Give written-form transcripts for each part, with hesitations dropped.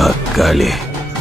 அக்காளி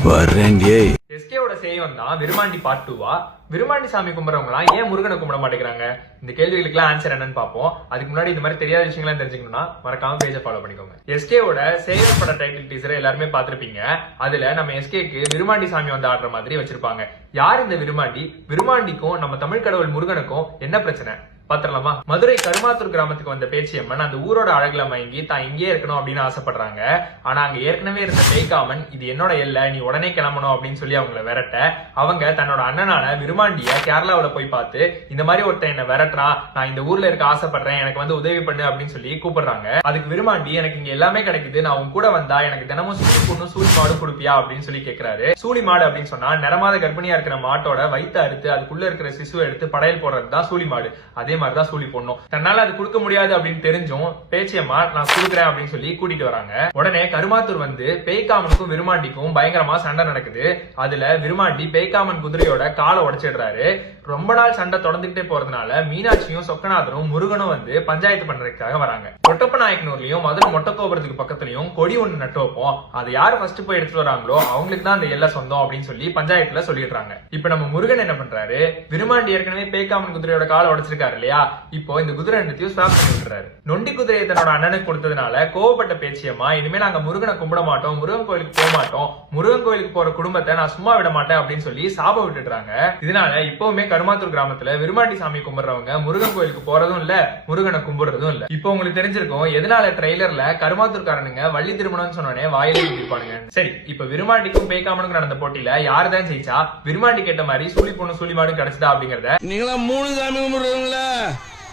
வர்றேன்டியே. எஸ்கேவோட சேவம் தான் விருமாண்டி பார்ட் 2வா? விருமாண்டி சாமி கும்பிட்றவங்களாம் ஏன் முருகனை கும்பிட மாட்டேங்கிறாங்க? இந்த கேள்விகளுக்குலாம் ஆன்சர் என்னன்னு பார்ப்போம். அதுக்கு முன்னாடி இந்த மாதிரி தெரியாத விஷயங்கள்லாம் தெரிஞ்சுக்கணும்னா மறக்காம பேஜை ஃபாலோ பண்ணிக்கோங்க. எஸ்கேவோட சேவல் பட டைட்டில் டீசரை எல்லாருமே பார்த்திருப்பீங்க. அதுல நம்ம எஸ்கேக்கு விருமாண்டி சாமி வந்து ஆடுற மாதிரி வச்சிருப்பாங்க. யார் இந்த விருமாண்டி? விருமாண்டிக்கும் நம்ம தமிழ் கடவுள் முருகனுக்கும் என்ன பிரச்சனை பாத்திரலாமா? மதுரை கருமாத்தூர் கிராமத்துக்கு வந்த பேச்சியம்மன் அந்த ஊரோட அழகுல மயங்கி தான் இங்கே இருக்கணும் அப்படின்னு ஆசைப்படுறாங்க. ஆனா அங்க ஏற்கனவே இருந்த பேய்காமன் இது என்னோட எல்லை, நீ உடனே கிளம்பணும் அப்படின்னு சொல்லி அவங்கள விரட்ட, அவங்க தன்னோட அண்ணனான விருமாண்டிய கேரளாவில போய் பார்த்து இந்த மாதிரி ஒருத்தன் என்ன விரட்டுறான், நான் இந்த ஊர்ல இருக்க ஆசைப்படுறேன், எனக்கு வந்து உதவி பண்ணு அப்படின்னு சொல்லி கூப்பிடுறாங்க. அதுக்கு விருமாண்டி எனக்கு இங்க எல்லாமே கிடைக்குது, நான் உன் கூட வந்தா எனக்கு தினமும் சூழி பொண்ணு சூழி மாடு கொடுப்பியா அப்படின்னு சொல்லி கேட்கிறாரு. சூழி மாடு அப்படின்னு சொன்னா நிறமாத கர்ப்பிணியா இருக்கிற மாட்டோட வயிற்று அறுத்து அதுக்குள்ள இருக்கிற சிசுவை எடுத்து படையல் போடுறதுதான் சூழி மாடு. அதே மாதிரிதான் சூழி பொண்ணும். தன்னால அது கொடுக்க முடியாது அப்படின்னு தெரிஞ்சும் பேச்சியம்மா நான் கொடுக்குறேன் அப்படின்னு சொல்லி கூட்டிட்டு வராங்க. உடனே கருமாத்தூர் வந்து பேய்காமனுக்கும் விருமாண்டிக்கும் பயங்கரமா சண்டை நடக்குது. அதுல விருமாண்டி பேய்காமன் குதிரையோட காலை உடைச்சிடுறாரு. ரொம்ப நாள் சண்டை தொடர்ந்துகிட்டே போறதுனால மீனாட்சியும் சொக்கநாதரும் முருகனும் வந்து பஞ்சாயத்து பண்றதுக்காக வராங்க. கொட்டப்ப நாயக்கனூர்லயும் மதுரை மொட்டக்கோபுரத்துக்கு பக்கத்துலயும் கொடி ஒண்ணு நட்டு வைப்போம், அது யாரு ஃபர்ஸ்ட் போய் எடுத்துட்டு வராங்களோ அவங்களுக்கு தான் அந்த எல்லை சொந்தம் அப்படின்னு சொல்லி பஞ்சாயத்துல சொல்லிடுறாங்க. இப்ப நம்ம முருகன் என்ன பண்றாரு? விருமாண்டி ஏற்கனவே பேய்காமன் குதிரையோட காலை உடைச்சிருக்காரு இல்லையா? இப்போ இந்த குதிரை ரெண்டுத்தையும் ஸ்வாப் பண்ணி விட்டுறாரு. நொண்டி குதிரையை தன்னோட அண்ணனுக்கு கொடுத்ததுனால கோவப்பட்ட பேச்சியம்மா இனிமே நாங்க முருகனை கும்பிட மாட்டோம், முருகன் கோயிலுக்கு போக மாட்டோம், முருகன் கோயிலுக்கு போற குடும்பத்தை நான் சும்மா விட மாட்டேன் அப்படின்னு சொல்லி சாபம் விட்டுறாங்க. இதனால இப்பவுமே கருமாத்தூர் கிராமத்துல விருமாண்டி சாமி கும்பிடுறவங்க முருகன் கோயிலுக்கு போறதும் இல்ல, முருகனை கும்பிடுறதும் இல்ல. இப்போ உங்களுக்கு தெரிஞ்சிருக்கும் எதனால ட்ரெய்லர்ல கருமாத்தூர்காரனுங்க வள்ளி திருமணம்னு சொன்னோடனே வாயிலே இருப்பானுங்க. சரி, இப்ப விருமாண்டிக்கும் பேய்காமனுக்கும் நடந்த போட்டியில யாரு தான் ஜெயிச்சா? விருமாண்டி கேட்ட மாதிரி சூழி பொண்ணு சூழி மாடு கிடைச்சதா அப்படிங்கறத நீங்களா 3 சாமி கும்பிடுறீங்களா?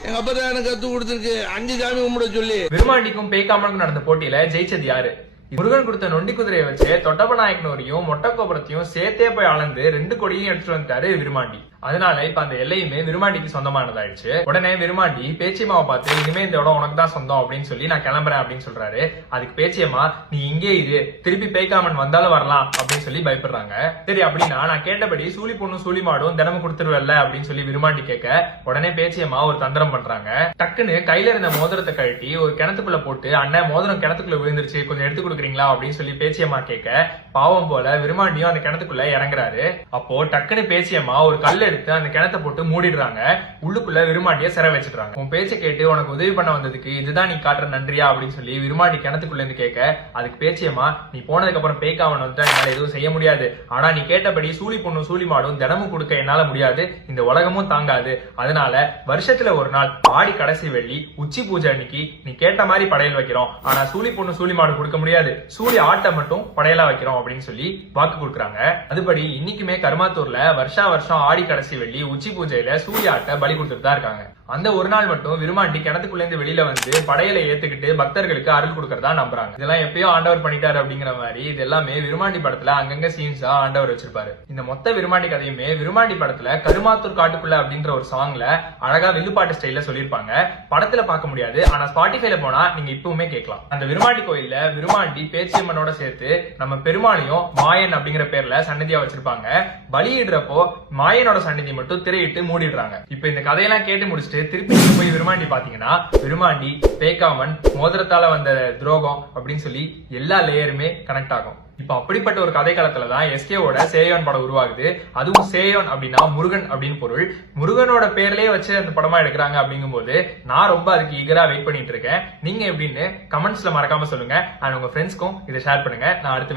எங்க அப்பா தான் எனக்கு கத்து கொடுத்துருக்கு 5 சாமி கும்பிட சொல்லி. விருமாண்டிக்கும் பேய்காமனுக்கும் நடந்த போட்டியில ஜெயிச்சது யாரு? முருகன் கொடுத்த நொண்டி குதிரையை வச்சு தொட்டப்ப நாயக்கனூரையும் மொட்டக்கோபுரத்தையும் சேர்த்தே போய் அளந்து 2 கொடியையும் எடுத்துட்டு வந்துட்டாரு விருமாண்டி. அதனால இப்ப அந்த எல்லையுமே விருமாண்டிக்கு சொந்தமானதாயிடுச்சு. உடனே விருமாண்டி பேச்சியம்மாவை பார்த்து இனிமே இந்த இடம் உனக்கு தான் சொந்தம் அப்படின்னு சொல்லி நான் கிளம்புறேன் அப்படின்னு சொல்றாரு. அதுக்கு பேச்சியம்மா நீ இங்கே இரு, திருப்பி பேய்காமன் வந்தாலும் வரலாம் அப்படின்னு சொல்லி பயப்படுறாங்க. சரி அப்படின்னா நான் கேட்டபடி சூழி பொண்ணு சூழி மாடும் தினமும் கொடுத்துருவல்ல அப்படின்னு சொல்லி விருமாண்டி கேட்க, உடனே பேச்சியம்மா ஒரு தந்திரம் பண்றாங்க. டக்குன்னு கையில இருந்த மோதிரத்தை கழட்டி ஒரு கிணத்துக்குள்ள போட்டு, அண்ணன் மோதிரம் கிணத்துக்குள்ள விழுந்துருச்சு, கொஞ்சம் எடுத்து கொடுக்குறீங்களா அப்படின்னு சொல்லி பேச்சியம்மா கேட்க, பாவம் போல விருமாண்டியும் அந்த கிணத்துக்குள்ள இறங்குறாரு. அப்போ டக்குன்னு பேச்சியம்மா ஒரு கல் அந்த கிணத்தை போட்டு மூடிடுறாங்க. உள்ளுக்குள்ள விருமாண்டிய சிறை வச்சிடுறாங்க. உன் பேச்சை கேட்டு உனக்கு உதவி பண்ண வந்ததுக்கு இதுதான் நீ காட்டுற நன்றியா அப்படின்னு சொல்லி விருமாண்டி கிணத்துக்குள்ள இருந்து கேட்க, அதுக்கு பேச்சியம்மா நீ போனதுக்கு அப்புறம் பேய்காமன் வந்து என்னால எதுவும் செய்ய முடியாது, ஆனா நீ கேட்டபடி சூழி பொண்ணு சூழி மாடும் தினமும் கொடுக்க என்னால முடியாது, இந்த உலகமும் தாங்காது, அதனால வருஷத்துல ஒரு நாள் ஆடி கடைசி வெள்ளி உச்சி பூஜை அன்னைக்கு நீ கேட்ட மாதிரி படையல் வைக்கிறோம், ஆனா சூழி பொண்ணு சூழி மாடு கொடுக்க முடியாது, சூழி ஆட்டை மட்டும் படையலா வைக்கிறோம் அப்படின்னு சொல்லி வாக்கு கொடுக்குறாங்க. அதுபடி இன்னைக்குமே கருமாத்தூர்ல வருஷா வருஷம் ஆடி கடைசி வெள்ளி உச்சி பூஜையில சூரிய ஆட்டை பலி கொடுத்துட்டு தான் இருக்காங்க. அந்த ஒரு நாள் மட்டும் விருமாண்டி கிணத்துக்குள்ள இருந்து வெளியில வந்து படையலை ஏத்துக்கிட்டு பக்தர்களுக்கு அருள் கொடுக்கறதா நம்புறாங்க. இதெல்லாம் எப்பயோ ஆண்டவர் பண்ணிட்டாரு அப்படிங்கிற மாதிரி இது எல்லாமே விருமாண்டி படத்துல அங்கங்க சீன்ஸா ஆண்டவர் வச்சிருப்பாரு. இந்த மொத்த விருமாண்டி கதையுமே விருமாண்டி படத்துல கருமாத்தூர் காட்டுக்குள்ள அப்படின்ற ஒரு சாங்ல அழகா வில்லுப்பாட்டு ஸ்டைல்ல சொல்லியிருப்பாங்க. படத்துல பார்க்க முடியாது, ஆனா ஸ்பாட்டிஃபைல போனா நீங்க இப்பவுமே கேட்கலாம். அந்த விருமாண்டி கோயில்ல விருமாண்டி பேச்சியம்மனோட சேர்த்து நம்ம பெருமாளையும் மாயன் அப்படிங்கிற பேர்ல சன்னதியா வச்சிருப்பாங்க. பலியிடுறப்போ மாயனோட சன்னதி மட்டும் திரையிட்டு மூடிடுறாங்க. இப்ப இந்த கதையெல்லாம் கேட்டு முடிச்சுட்டு திருப்பி போய் விருமாண்டி பாத்தீங்கன்னா விருமாண்டி பேய்காமன் மோதிரத்தால வந்த துரோகம் அப்படின்னு சொல்லி எல்லா லேயருமே கனெக்ட் ஆகும். இப்ப அப்படிப்பட்ட ஒரு கதை காலத்துலதான் எஸ்கேவோட சேயோன் படம் உருவாகுது. அதுவும் சேயோன் அப்படின்னா முருகன் அப்படின்னு பொருள். முருகனோட பேர்லயே வச்சு அந்த படமா எடுக்கிறாங்க அப்படிங்கும் போது நான் ரொம்ப அதுக்கு ஈகரா வெயிட் பண்ணிட்டு இருக்கேன். நீங்க எப்படின்னு கமெண்ட்ஸ்ல மறக்காம சொல்லுங்க. அண்ட் உங்க ஃப்ரெண்ட்ஸ்க்கும் இதை ஷேர் பண்ணுங்க. நான் அடுத்து